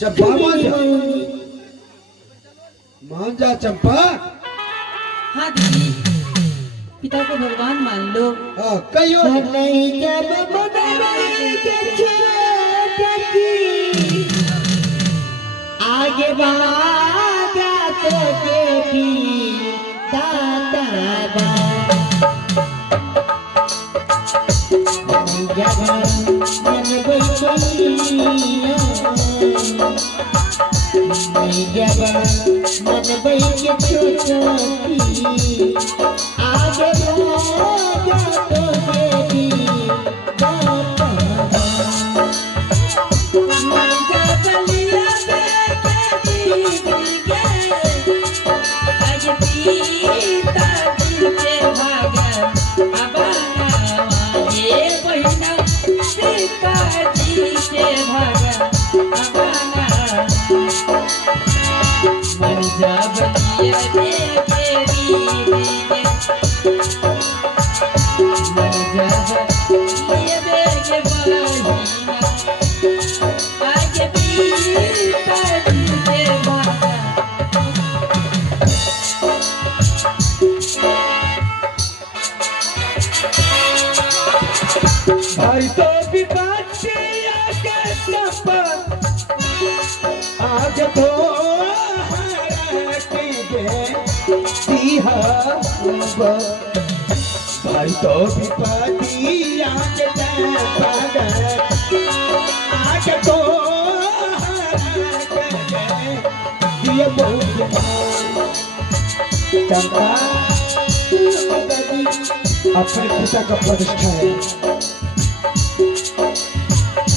चंपा मान जा चंपा। हाँ दीदी, पिता को भगवान मान लो। हाँ कहियो नहीं जब आगे भागा तो देवी दाता जब मन जब मन बैठ छोटी आगे भागा तो देवी दाता भाई तो भी बात आज तो भाई तो भी पाती आज तो ये बहुत चंपा अपने पिता का प्रतिष्ठा है,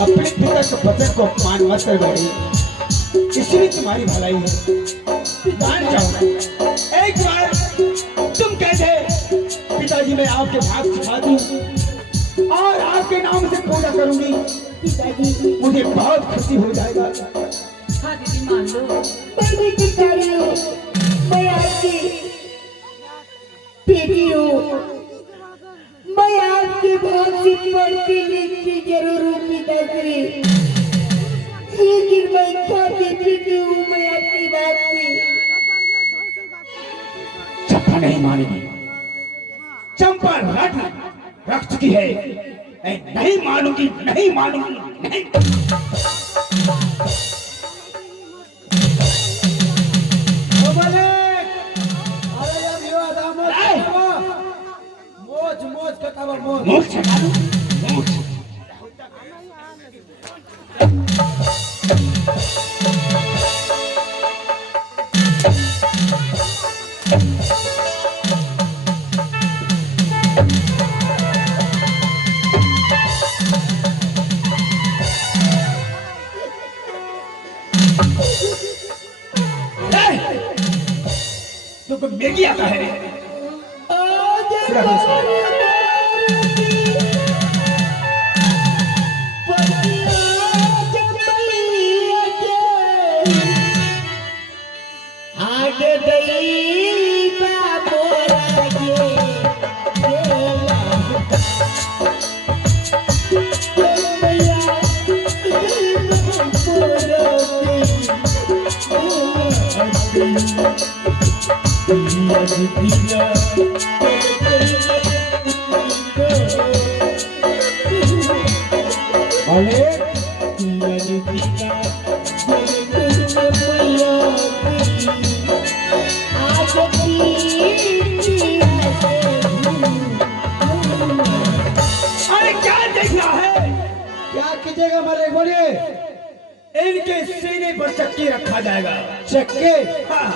अपने पिता के वचन को मान मत कर बैठी, इसलिए तुम्हारी भलाई है। मान जाओ, एक बार तुम कहते पिताजी मैं आपके भाग सिखा दूं और आपके नाम से पूजा करूंगी, पिताजी मुझे बहुत खुशी हो जाएगा। हाँ दीदी मान लो। मैं आपकी बेटी हूँ, मैं आपके बहुत सी पढ़ती लिखती जरूर हूँ पिताजी, लेकिन मैं खाती पीती हूँ, मैं आपकी बात की चंपा नहीं मानेगी, चंपा रख चुकी है, मैं नहीं मानूंगी, नहीं मानूंगी, नहीं। मोच तुमको मैगी आता है? बोलिए, इनके सीने पर चक्की रखा जाएगा। चक्के? हाँ।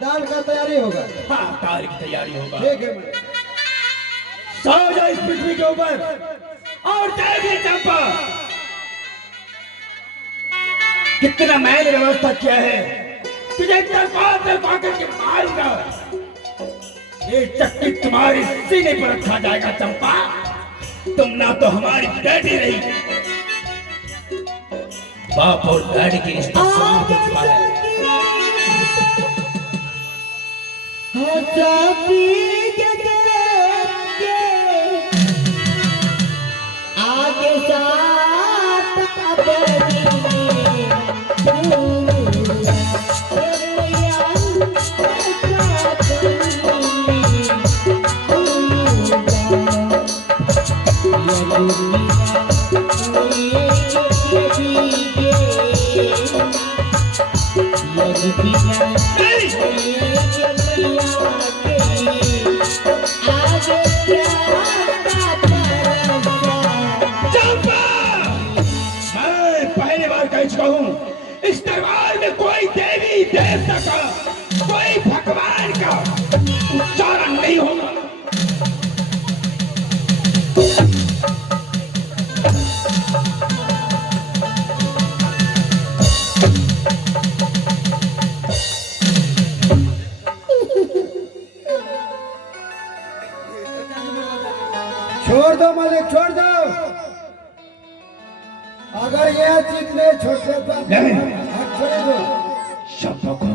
दाल का तैयारी होगा? हाँ, दाल की तैयारी होगा। ठीक है, सो जाओ इस पृथ्वी के ऊपर और देखिए चंपा कितना मैंने व्यवस्था किया है, तुझे तरपा करके मारूंगा। ये चक्की तुम्हारे सीने पर रखा जाएगा चंपा। तुम ना तो हमारी बेटी रही, बाप और बेटी की रिश्ता समाप्त हो चुका है। आगे साथ चंपा, मैं पहली बार कह चुका हूँ, इस दरबार में कोई देवी देवता का, कोई भगवान का उच्चारण नहीं होगा। छोड़ दो मालिक, छोड़ दो। अगर ये चीज नहीं छोड़ते तो नहीं। हाथ छोड़ दो। चंपा को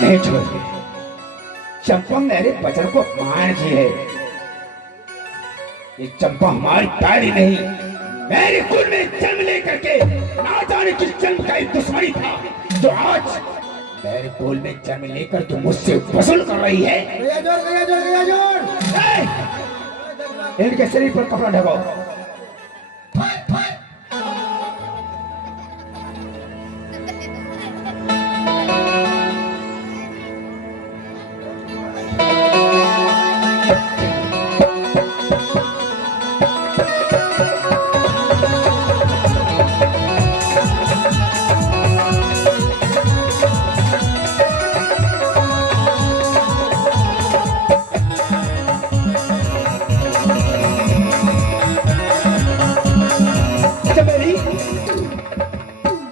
नहीं छोड़ते। चंपा मेरे वचन को मान की है। ये चंपा हमारी प्यारी नहीं, मेरे कुल में जन्म लेकर के ना जाने किस जन्म का एक दुश्मनी था, जो आज मेरे कुल में जन्म लेकर तू मुझसे वसूल कर रही है। गया जोड़, गया जोड़, गया जोड़। ए! इनके शरीर पर कपड़ा ढको।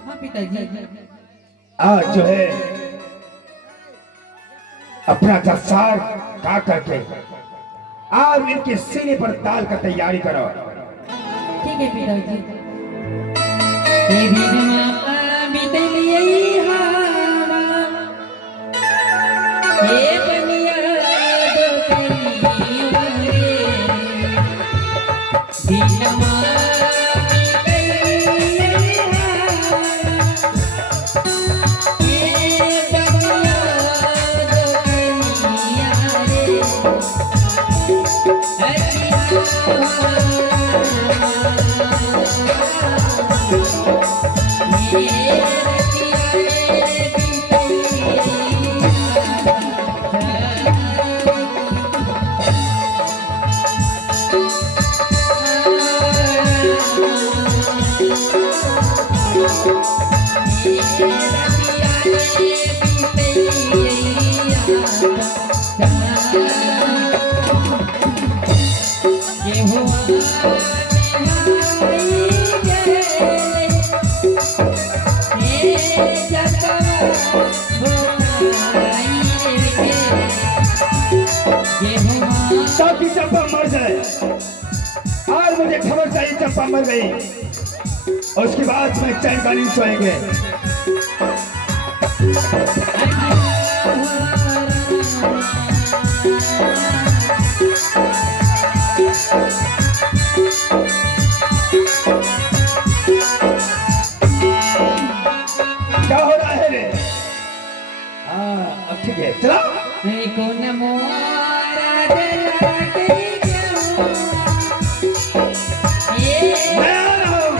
हाँ पिताजी। आज जो है अपना जसार का करके आज इनके सीने पर डाल कर तैयारी करो। ठीक है पिताजी। ये भी मापा बीतलिए हवा, ये बनिया दो कलियों रे, दिनमा ताकि चंपा मर जाए। आज मुझे खबर चाहिए चंपा मर गई, और उसके बाद मैं चैन का नींद सोएंगे। क्या हो रहा है रे? हाँ अब ठीक है, चलो। कौन मोरा दिला के क्यों ये मैं आ रहा हूँ।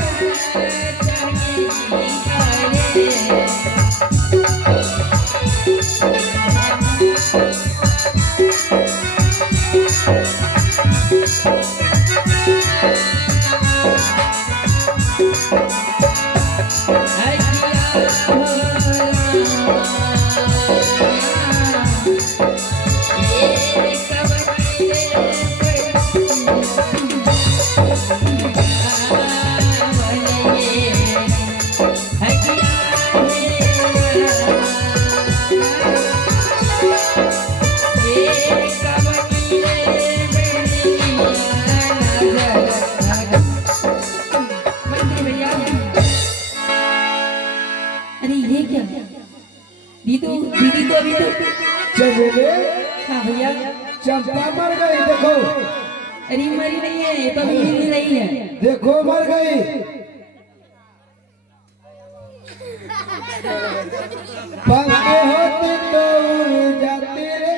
अरे ये क्या दीदी तो अभी तो चमेली, हाँ भैया। चंपा मर गई, देखो अरे मरी नहीं है, ये तो अभी हिल रही है। देखो मर गई। पंखे होते तो उड़ जाती रे,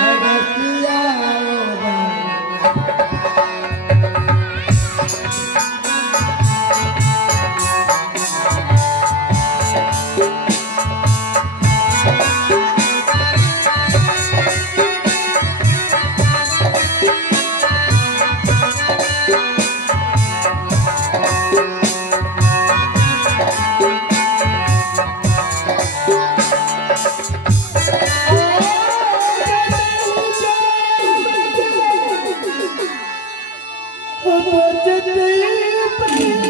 अगतिया होगा। बचते